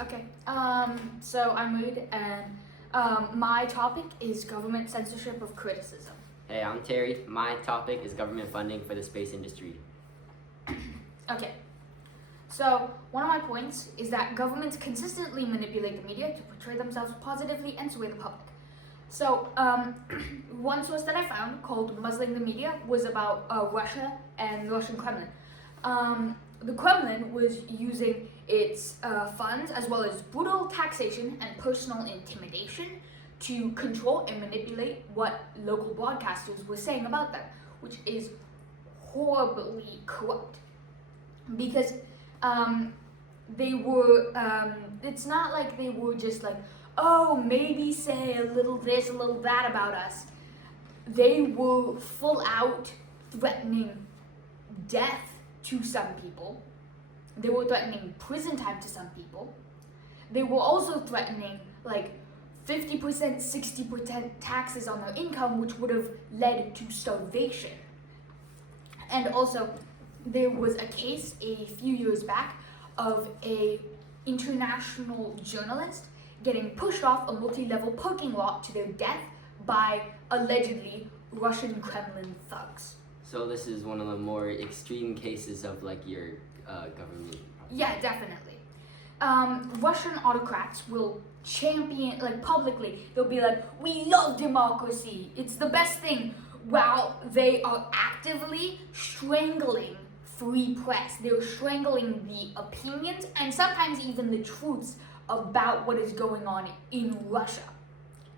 Okay. So I'm Reid, and my topic is government censorship of criticism. Hey, I'm Terry. My topic is government funding for the space industry. Okay. So one of my points is that governments consistently manipulate the media to portray themselves positively and sway the public. So one source that I found called "Muzzling the Media" was about Russia and the Russian Kremlin. The Kremlin was using its funds as well as brutal taxation and personal intimidation to control and manipulate what local broadcasters were saying about them, which is horribly corrupt. Because they were, it's not like they were just like, oh, maybe say a little this, a little that about us. They were full out threatening death to some people. They were threatening prison time to some people. They were also threatening like 50%, 60% taxes on their income, which would have led to starvation. And also, there was a case a few years back of a international journalist getting pushed off a multi-level parking lot to their death by allegedly Russian Kremlin thugs. So this is one of the more extreme cases of like your government. Yeah, definitely. Russian autocrats will champion, like publicly, they'll be like, we love democracy, it's the best thing, while they are actively strangling free press. They're strangling the opinions and sometimes even the truths about what is going on in Russia.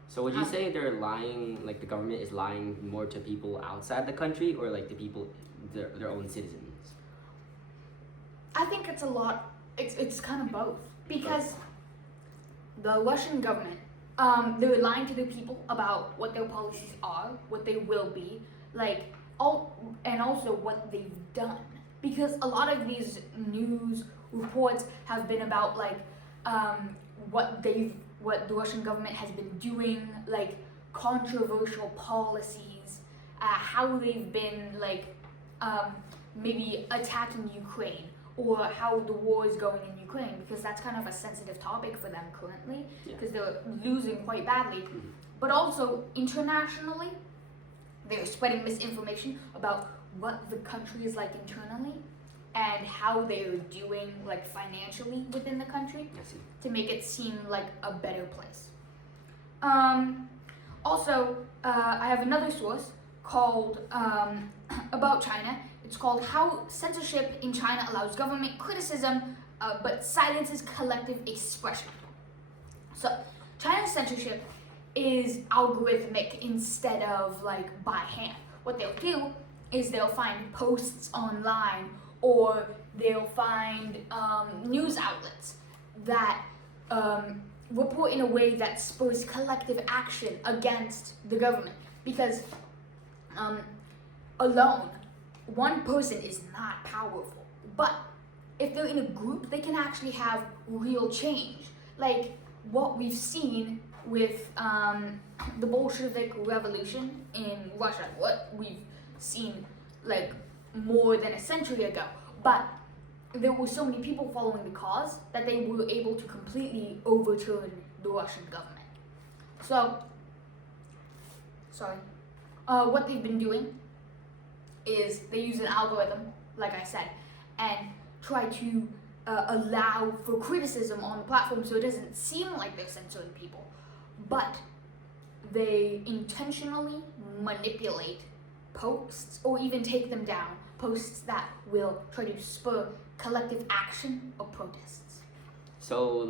So would you say they're lying, like the government is lying more to people outside the country or like the people, their own citizens? I think it's a lot, it's kind of both. Because the Russian government, they're lying to the people about what their policies are, what they will be, and also what they've done. Because a lot of these news reports have been about what the Russian government has been doing, like controversial policies, how they've been maybe attacking Ukraine, or how the war is going in Ukraine, because that's kind of a sensitive topic for them currently, because they're losing quite badly. Mm-hmm. But also internationally, they're spreading misinformation about what the country is like internally and how they're doing financially within the country to make it seem like a better place. Also, I have another source called about China. It's called How Censorship in China Allows Government Criticism but Silences Collective Expression. So China's censorship is algorithmic instead of by hand. What they'll do is they'll find posts online, or they'll find news outlets that report in a way that spurs collective action against the government. Because alone, one person is not powerful. But if they're in a group, they can actually have real change. Like what we've seen with the Bolshevik Revolution in Russia, what we've seen more than a century ago. But there were so many people following the cause that they were able to completely overturn the Russian government. So, what they've been doing is they use an algorithm, like I said, and try to allow for criticism on the platform so it doesn't seem like they're censoring people, but they intentionally manipulate posts or even take them down, posts that will try to spur collective action or protests. So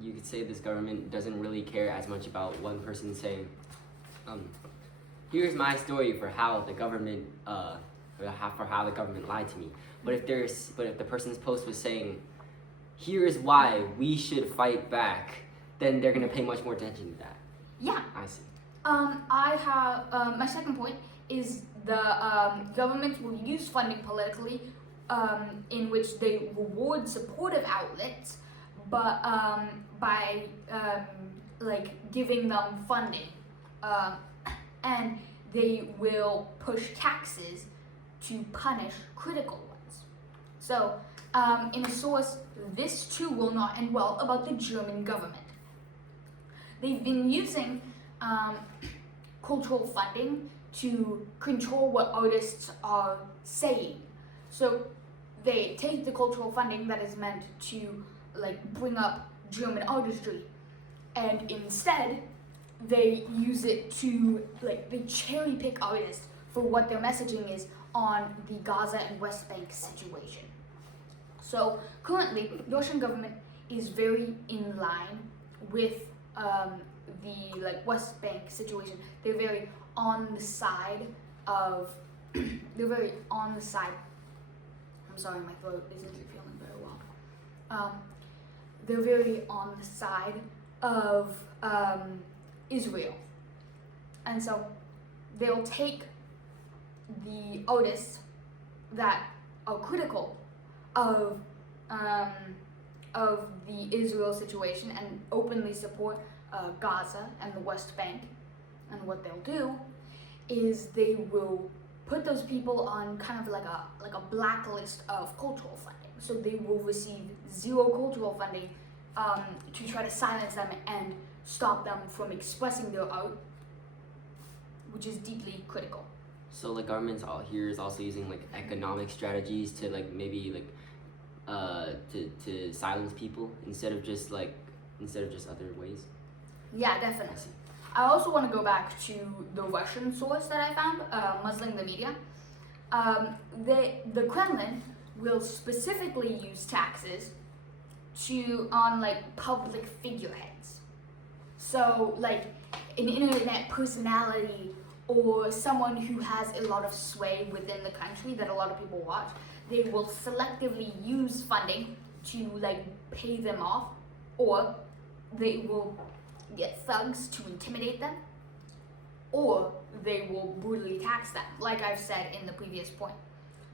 you could say this government doesn't really care as much about one person saying, here's my story for how the government for how the government lied to me. But if the person's post was saying, here's why we should fight back, then they're gonna pay much more attention to that. Yeah. I see. I have my second point is the government will use funding politically, in which they reward supportive outlets, but by giving them funding, and they will push taxes to punish critical ones. So in a source this too will not end well about the German government. They've been using cultural funding to control what artists are saying. So they take the cultural funding that is meant to bring up German artistry, and instead they use it to they cherry pick artists for what their messaging is on the Gaza and West Bank situation. So currently, the Russian government is very in line with the West Bank situation. They're very on the side of. They're very on the side. I'm sorry, my throat isn't feeling very well. They're very on the side of Israel, and so they'll take the artists that are critical of the Israel situation and openly support Gaza and the West Bank. And what they'll do is they will put those people on kind of like a blacklist of cultural funding. So they will receive zero cultural funding to try to silence them and stop them from expressing their art, which is deeply critical. So governments all here is also using economic strategies to maybe to silence people instead of just other ways. Yeah, definitely. I also want to go back to the Russian source that I found, Muslim the media. The Kremlin will specifically use taxes on public figureheads. So an internet personality or someone who has a lot of sway within the country that a lot of people watch, they will selectively use funding to pay them off, or they will get thugs to intimidate them, or they will brutally tax them, like I've said in the previous point.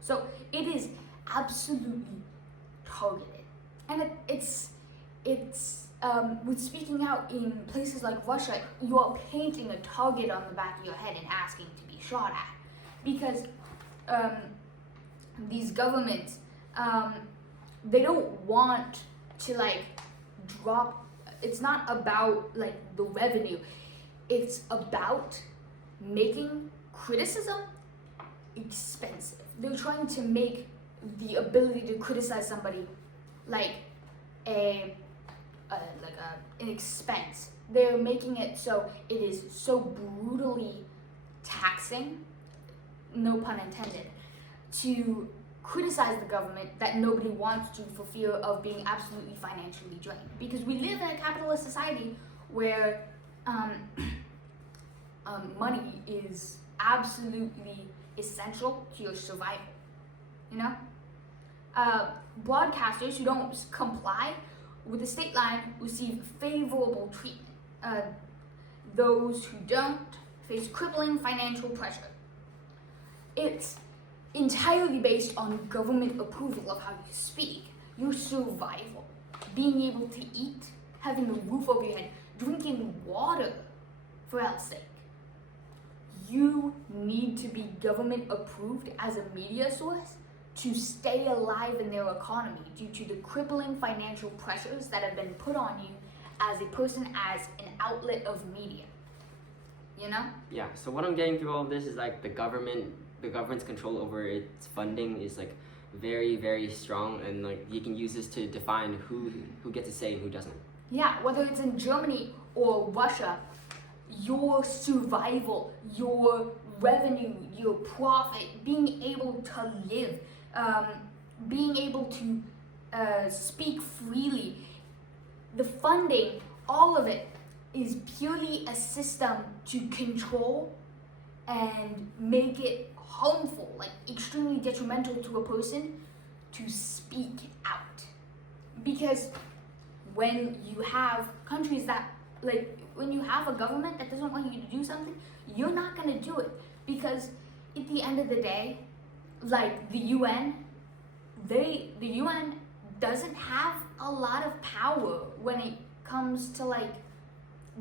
So it is absolutely targeted, and it's with speaking out in places like Russia, you are painting a target on the back of your head and asking to be shot at, because these governments they don't want to drop. It's not about the revenue. It's about making criticism expensive. They're trying to make the ability to criticize somebody an expense. They're making it so it is so brutally taxing, no pun intended, to criticize the government that nobody wants to for fear of being absolutely financially drained. Because we live in a capitalist society where money is absolutely essential to your survival. Broadcasters who don't comply with the state line receive favorable treatment. Those who don't face crippling financial pressure. It's entirely based on government approval of how you speak, your survival, being able to eat, having a roof over your head, drinking water, for hell's sake. You need to be government approved as a media source to stay alive in their economy due to the crippling financial pressures that have been put on you as a person, as an outlet of media. Yeah, so what I'm getting through all of this is the government's control over its funding is very, very strong, and you can use this to define who gets a say and who doesn't. Yeah, whether it's in Germany or Russia, your survival, your revenue, your profit, being able to live, being able to speak freely, the funding, all of it is purely a system to control and make it harmful, extremely detrimental to a person to speak out. Because when you have countries that, when you have a government that doesn't want you to do something, you're not going to do it. Because at the end of the day, the UN, the UN doesn't have a lot of power when it comes to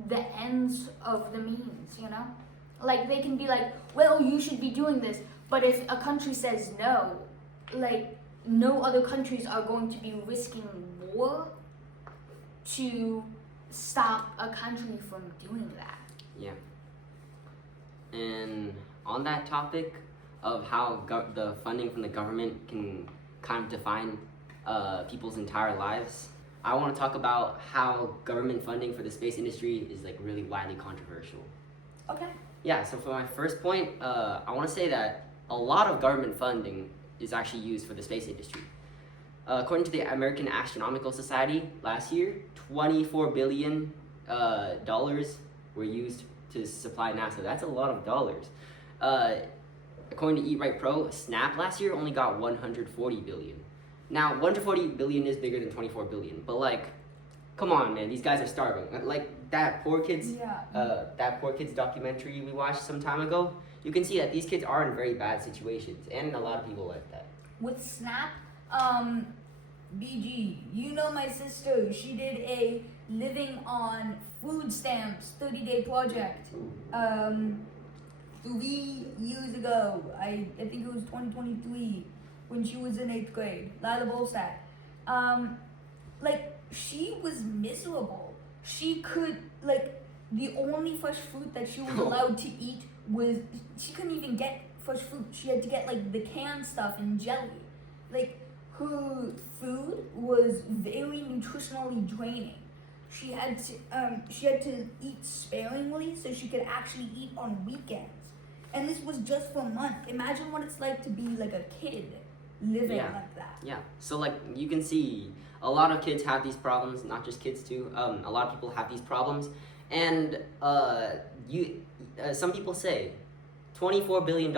the ends of the means, they can be well, you should be doing this, but if a country says no, no other countries are going to be risking war to stop a country from doing that. Yeah. And on that topic of how the funding from the government can kind of define people's entire lives, I want to talk about how government funding for the space industry is like really widely controversial. Okay. Yeah, so for my first point, I want to say that a lot of government funding is actually used for the space industry. According to the American Astronomical Society, last year, $24 billion were used to supply NASA. That's a lot of dollars. According to Eat Right Pro, Snap last year only got 140 billion. Now, 140 billion is bigger than 24 billion, but like, come on, man, these guys are starving. Like that poor kids documentary we watched some time ago, you can see that these kids are in very bad situations, and a lot of people like that. With Snap, BG, you know my sister, she did a living on food stamps 30-day project 3 years ago. I think it was 2023 when she was in 8th grade. Lila Bolsack. Like, she was miserable. She could, like, the only fresh fruit that she was allowed to eat was, she couldn't even get fresh fruit. She had to get, like, the canned stuff and jelly. Like, her food was very nutritionally draining. She had to eat sparingly so she could actually eat on weekends. And this was just for a month. Imagine what it's like to be like a kid living like that. Yeah, so like you can see a lot of kids have these problems, not just kids too. A lot of people have these problems. And some people say $24 billion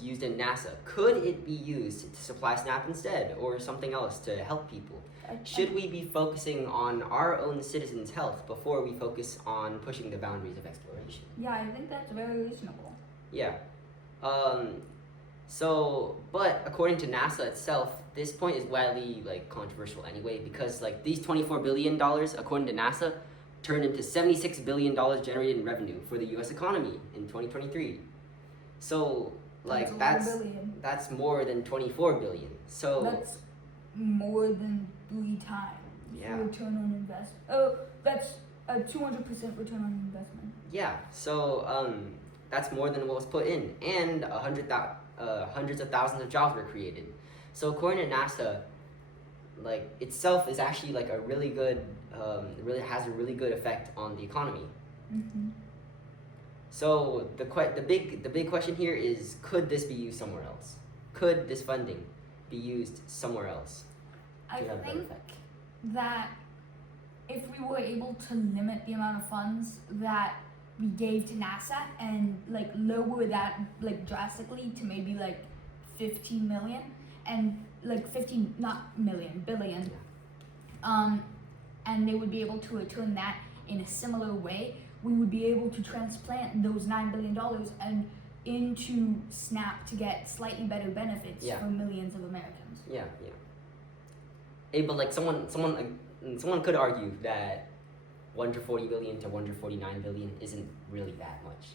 used in NASA. Could it be used to supply Snap instead or something else to help people? Should we be focusing on our own citizens' health before we focus on pushing the boundaries of exploration? Yeah, I think that's very reasonable. Yeah. But according to NASA itself, this point is widely like controversial anyway, because like these $24 billion, according to NASA, turned into $76 billion generated in revenue for the U.S. economy in 2023. So like that's more than 24 billion. So that's more than 3 times return on investment. Oh, that's a 200% return on investment. Yeah. So that's more than what was put in, and hundreds of thousands of jobs were created. So according to NASA, like itself is actually like a really good, really has a really good effect on the economy. Mm-hmm. So the big question here is, could this be used somewhere else? Could this funding be used somewhere else? I think that if we were able to limit the amount of funds that we gave to NASA and like lower that like drastically to maybe like 15 million and like 15 not million billion, and they would be able to return that in a similar way, we would be able to transplant those $9 billion and into Snap to get slightly better benefits for millions of Americans. Yeah. Hey, but like someone could argue that 140 billion to 149 billion isn't really that much.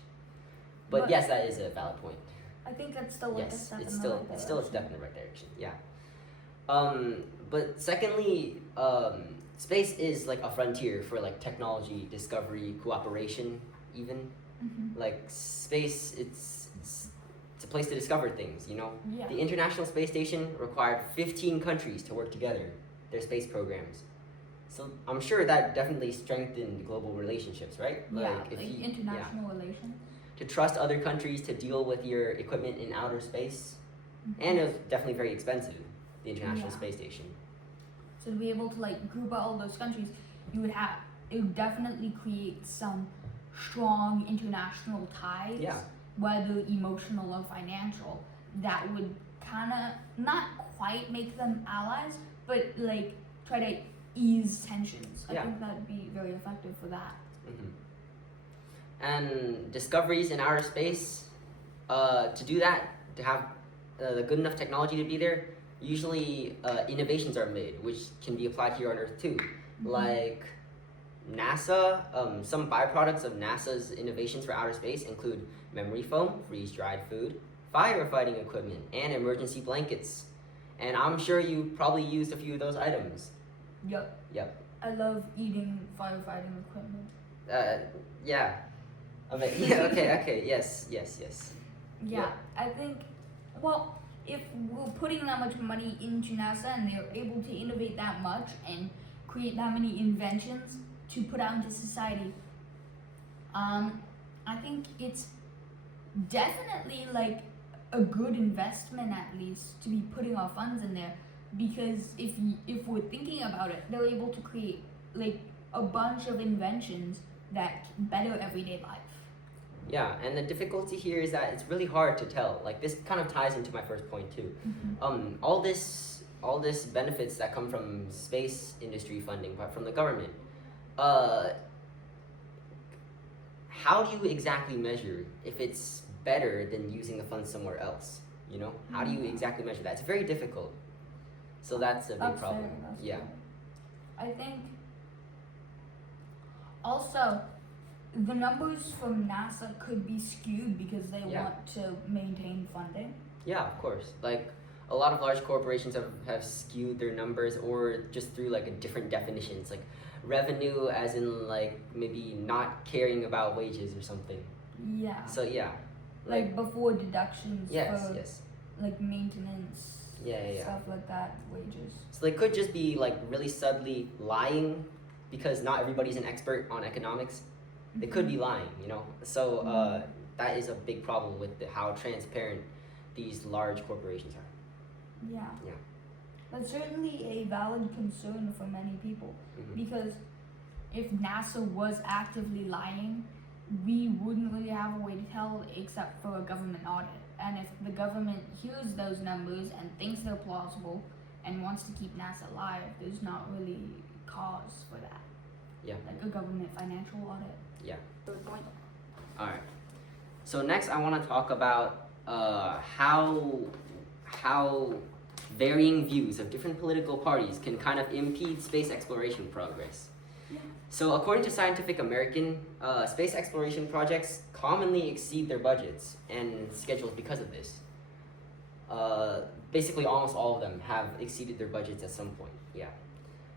But yes, that is a valid point. I think that's still like a step in the right direction. It's still a step in the right direction. Yeah. But secondly, space is like a frontier for like technology, discovery, cooperation, even. Mm-hmm. Like space, it's a place to discover things, you know? Yeah. The International Space Station required 15 countries to work together, their space programs. So I'm sure that definitely strengthened global relationships, right? International relations. To trust other countries to deal with your equipment in outer space. Mm-hmm. And it was definitely very expensive, the International Space Station. So to be able to like group out all those countries, it would definitely create some strong international ties, whether emotional or financial, that would kind of not quite make them allies, but like try to ease tensions. I think that'd be very effective for that. Mm-hmm. And discoveries in outer space, to do that, to have the good enough technology to be there, usually innovations are made, which can be applied here on Earth too. Mm-hmm. Like NASA, some byproducts of NASA's innovations for outer space include memory foam, freeze-dried food, firefighting equipment, and emergency blankets. And I'm sure you probably used a few of those items. Yep. Yep. I love eating firefighting equipment. Yeah. Okay. Yeah. Okay. Yes. Yeah, I think, well, if we're putting that much money into NASA and they're able to innovate that much and create that many inventions to put out into society, I think it's definitely like a good investment, at least, to be putting our funds in there, because if we're thinking about it, they're able to create like a bunch of inventions that better everyday life. Yeah, and the difficulty here is that it's really hard to tell. Like this kind of ties into my first point too. All this benefits that come from space industry funding, but from the government. How do you exactly measure if it's better than using the funds somewhere else? You know, how do you exactly measure that? It's very difficult. So that's a big problem. Yeah. I think also the numbers from NASA could be skewed because they want to maintain funding. Yeah, of course. Like a lot of large corporations have skewed their numbers, or just through like a different definitions, like revenue as in like maybe not caring about wages or something. Yeah. So yeah. Like before deductions for Yes. like maintenance. Yeah. Stuff like that, wages. So they could just be like really subtly lying, because not everybody's an expert on economics. They could be lying, you know. So that is a big problem with how transparent these large corporations are. Yeah. Yeah. That's certainly a valid concern for many people, because if NASA was actively lying, we wouldn't really have a way to tell except for a government audit. And if the government hears those numbers and thinks they're plausible and wants to keep NASA alive, there's not really cause for that. Yeah. Like a government financial audit. Yeah. Third point. All right. So next, I want to talk about how varying views of different political parties can kind of impede space exploration progress. Yeah. So according to Scientific American, space exploration projects commonly exceed their budgets and schedules because of this. Basically, almost all of them have exceeded their budgets at some point. Yeah.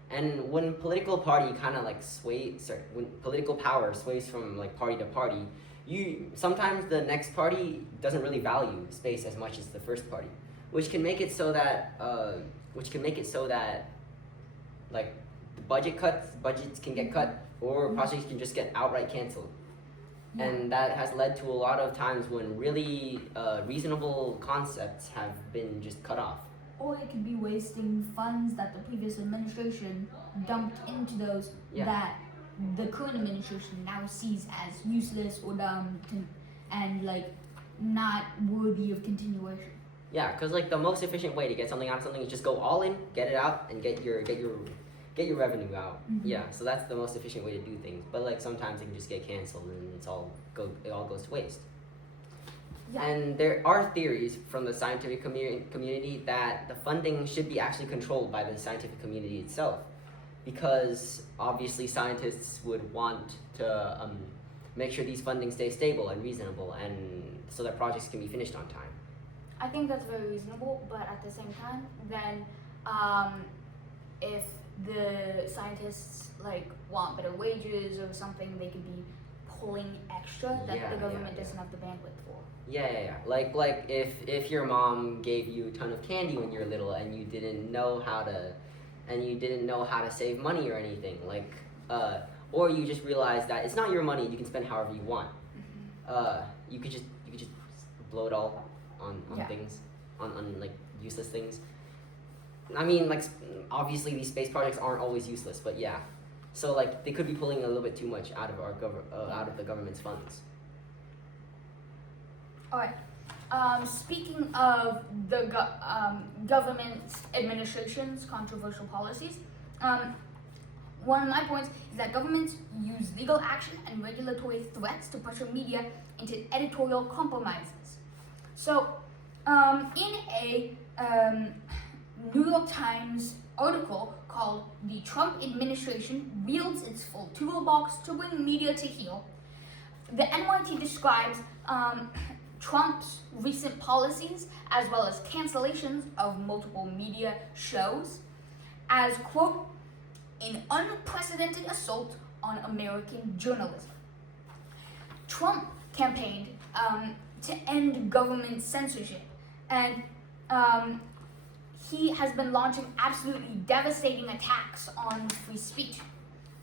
And when political party kind of like when political power sways from like party to party, sometimes the next party doesn't really value space as much as the first party, which can make it so that like the budgets can get cut, or projects can just get outright canceled. Yeah. And that has led to a lot of times when really reasonable concepts have been just cut off. Or it could be wasting funds that the previous administration dumped into those that the current administration now sees as useless or dumb and like not worthy of continuation. Yeah, because like the most efficient way to get something out of something is just go all in, get it out, and get your revenue out. Yeah, so that's the most efficient way to do things. But like sometimes it can just get canceled and it all goes to waste. Yeah. And there are theories from the scientific community that the funding should be actually controlled by the scientific community itself, because obviously scientists would want to make sure these funding stays stable and reasonable, and so that projects can be finished on time. I think that's very reasonable, but at the same time, then if the scientists like want better wages or something, they could be pulling extra that the government doesn't have the bandwidth for. Yeah. Like if your mom gave you a ton of candy when you were little and you didn't know how to save money or anything, like or you just realized that it's not your money, you can spend however you want. You could just blow it all on things, on like useless things. I mean, like obviously these space projects aren't always useless, but yeah. So like they could be pulling a little bit too much out of out of the government's funds. All right. Speaking of the government administration's controversial policies, one of my points is that governments use legal action and regulatory threats to pressure media into editorial compromises. So, in a New York Times article called "The Trump Administration Wields Its Full Toolbox to Bring Media to Heel," the NYT describes Trump's recent policies, as well as cancellations of multiple media shows, as, quote, an unprecedented assault on American journalism. Trump campaigned to end government censorship, and he has been launching absolutely devastating attacks on free speech.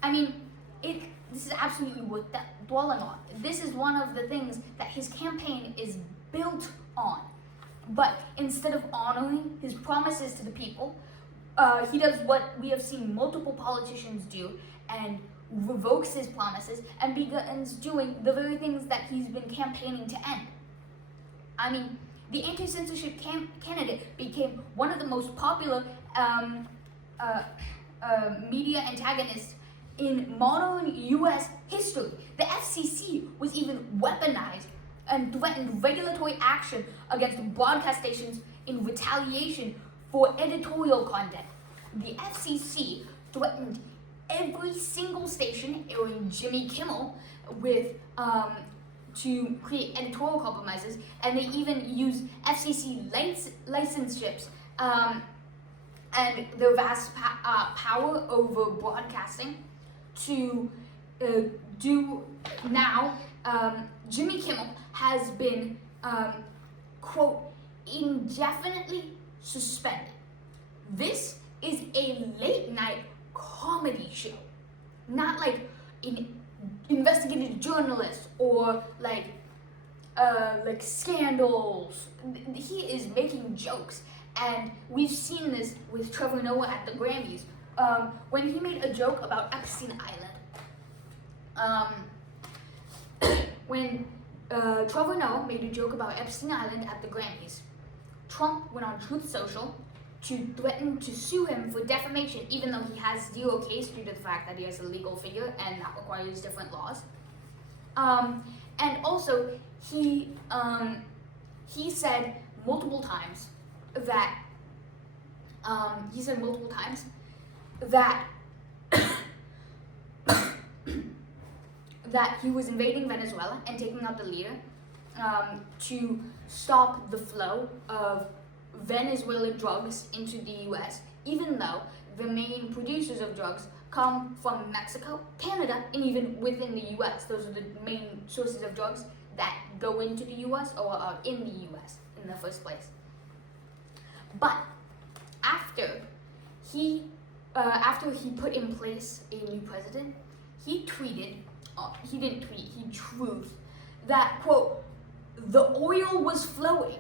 I mean, this is absolutely worth dwelling on. This is one of the things that his campaign is built on. But instead of honoring his promises to the people, he does what we have seen multiple politicians do and revokes his promises and begins doing the very things that he's been campaigning to end. I mean, the anti-censorship candidate became one of the most popular media antagonists in modern U.S. history. The FCC was even weaponized and threatened regulatory action against broadcast stations in retaliation for editorial content. The FCC threatened every single station airing Jimmy Kimmel with to create editorial compromises, and they even use FCC licenseships and their vast power over broadcasting to do now. Jimmy Kimmel has been, quote, indefinitely suspended. This is a late night comedy show, not like an investigative journalist or like scandals. He is making jokes, and we've seen this with Trevor Noah at the Grammys when he made a joke about Epstein Island. When Trevor Noah made a joke about Epstein Island at the Grammys, Trump went on Truth Social to threaten to sue him for defamation, even though he has zero case due to the fact that he is a legal figure and that requires different laws. And also, he said multiple times that that he was invading Venezuela and taking out the leader to stop the flow of Venezuelan drugs into the U.S., even though the main producers of drugs come from Mexico, Canada, and even within the U.S. Those are the main sources of drugs that go into the U.S. or are in the U.S. in the first place. But after he put in place a new president, he tweeted, he didn't tweet, he truthed that, quote, the oil was flowing,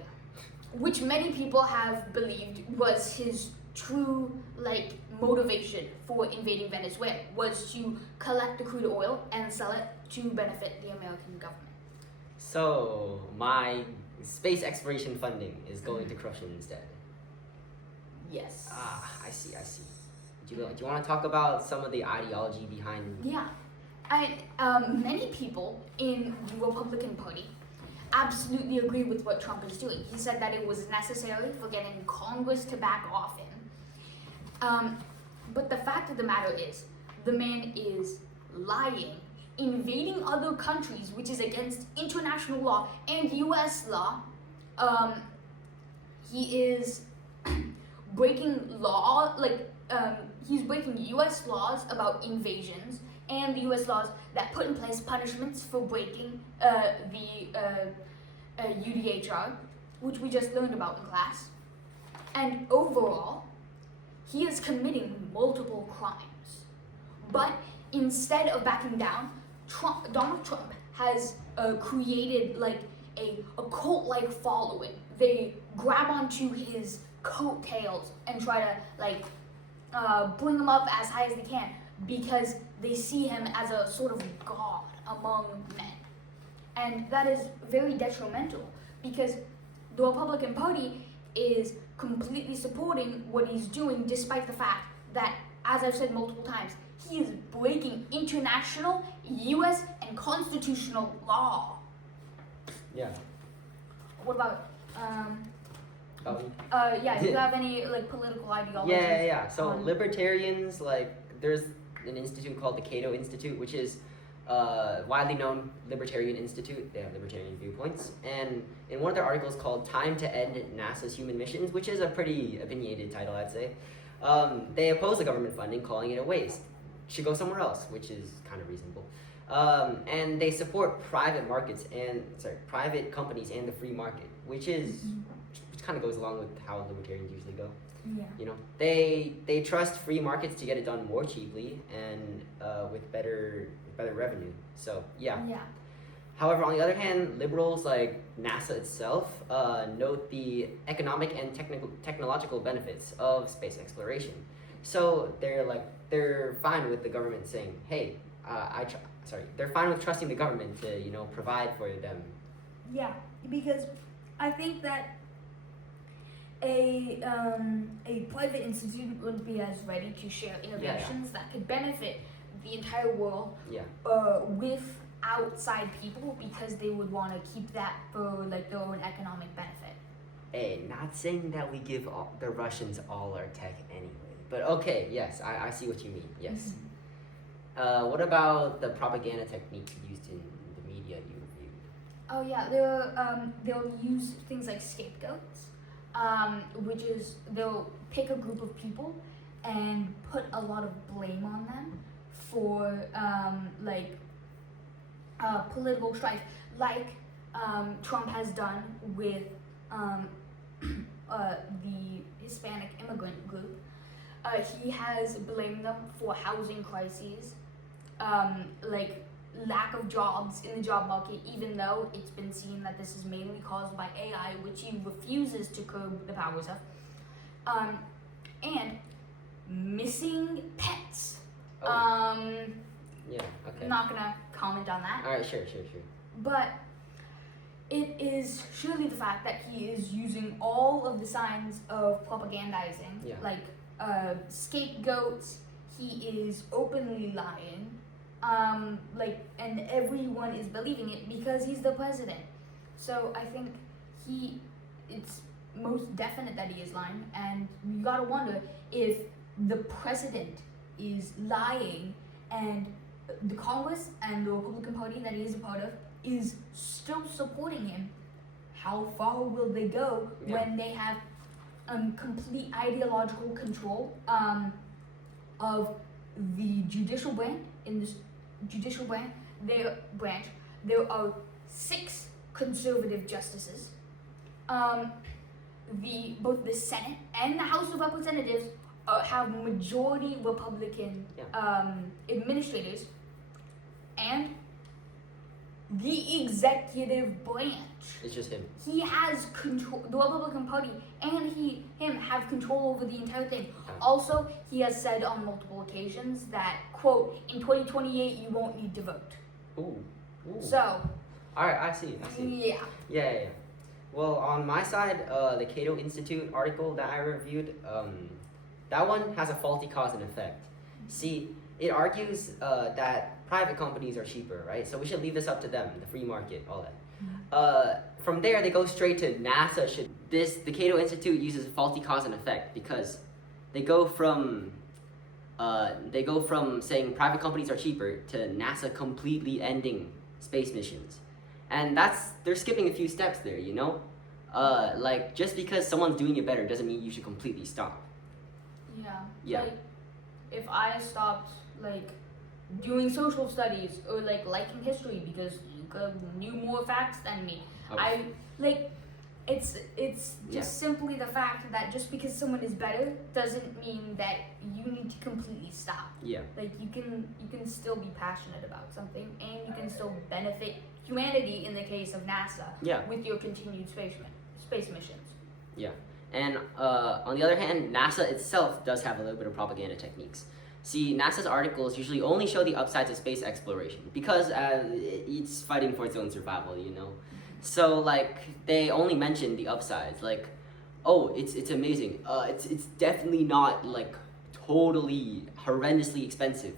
which many people have believed was his true, motivation for invading Venezuela, was to collect the crude oil and sell it to benefit the American government. So, my space exploration funding is going to corruption instead. Yes. I see. Do you want to talk about some of the ideology behind? Yeah. Many people in the Republican Party absolutely agree with what Trump is doing. He said that it was necessary for getting Congress to back off him. But the fact of the matter is, the man is lying, invading other countries, which is against international law and U.S. law. He is breaking law, he's breaking U.S. laws about invasions and the U.S. laws that put in place punishments for breaking the UDHR, which we just learned about in class. And overall, he is committing multiple crimes. But instead of backing down, Donald Trump has created a cult-like following. They grab onto his coattails and try to bring him up as high as they can because they see him as a sort of god among men. And that is very detrimental because the Republican Party is completely supporting what he's doing despite the fact that, as I've said multiple times, he is breaking international, U.S., and constitutional law. Yeah. What about, do you have any, political ideology? Yeah. So libertarians, there's an institute called the Cato Institute, which is widely known libertarian institute. They have libertarian viewpoints. And in one of their articles called Time to End NASA's Human Missions, which is a pretty opinionated title, I'd say, They oppose the government funding, calling it a waste. Should go somewhere else, which is kind of reasonable. And they support private companies and the free market, which kind of goes along with how libertarians usually go. Yeah. You know, they trust free markets to get it done more cheaply and with better revenue. So yeah. Yeah. However, on the other hand, liberals like NASA itself note the economic and technological benefits of space exploration. So they're fine with the government saying, "Hey, they're fine with trusting the government to provide for them." Yeah, because I think that a private institute would be as ready to share innovations that could benefit the entire world with outside people, because they would want to keep that for like their own economic benefit. Hey, not saying that we give the Russians all our tech anyway, but okay, yes, I see what you mean. Yes. What about the propaganda technique used in the media you reviewed? Oh yeah, they'll use things like scapegoats, which is they'll pick a group of people and put a lot of blame on them for political strife, like Trump has done with the Hispanic immigrant group. He has blamed them for housing crises, like lack of jobs in the job market, even though it's been seen that this is mainly caused by AI, which he refuses to curb the powers of, and missing pets. Yeah, okay. I'm not gonna comment on that. Alright, sure. But it is surely the fact that he is using all of the signs of propagandizing, like scapegoats. He is openly lying, and everyone is believing it because he's the president. So I think it's most definite that he is lying, and you gotta wonder if the president is lying and the Congress and the Republican Party that he is a part of is still supporting him. How far will they go when they have complete ideological control of the judicial branch? In this judicial branch, there are 6 conservative justices. Both the Senate and the House of Representatives have majority Republican administrators, and the executive branch. It's just him. He has control. The Republican Party and him have control over the entire thing. Also, he has said on multiple occasions that, quote, in 2028 you won't need to vote. Ooh. So. All right, I see. Yeah. Well, on my side, the Cato Institute article that I reviewed, that one has a faulty cause and effect. See, it argues that private companies are cheaper, right? So we should leave this up to them, the free market, all that. From there, they go straight to NASA. The Cato Institute uses faulty cause and effect because they go from saying private companies are cheaper to NASA completely ending space missions, and they're skipping a few steps there, you know. Like just because someone's doing it better doesn't mean you should completely stop. Yeah. Like, if I stopped doing social studies or liking history because you knew more facts than me, it's just simply the fact that just because someone is better doesn't mean that you need to completely stop. Yeah. You can still be passionate about something, and you can still benefit humanity in the case of NASA. With your continued space missions. Yeah. And on the other hand, NASA itself does have a little bit of propaganda techniques. See, NASA's articles usually only show the upsides of space exploration because it's fighting for its own survival, you know. So they only mention the upsides, it's amazing. It's definitely not totally horrendously expensive.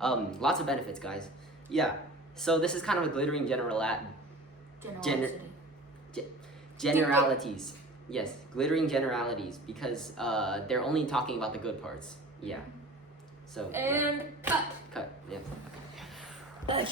Lots of benefits, guys. Yeah. So this is kind of a glittering generalities. Yes, glittering generalities because they're only talking about the good parts. Yeah. So. And cut. Yeah. Okay.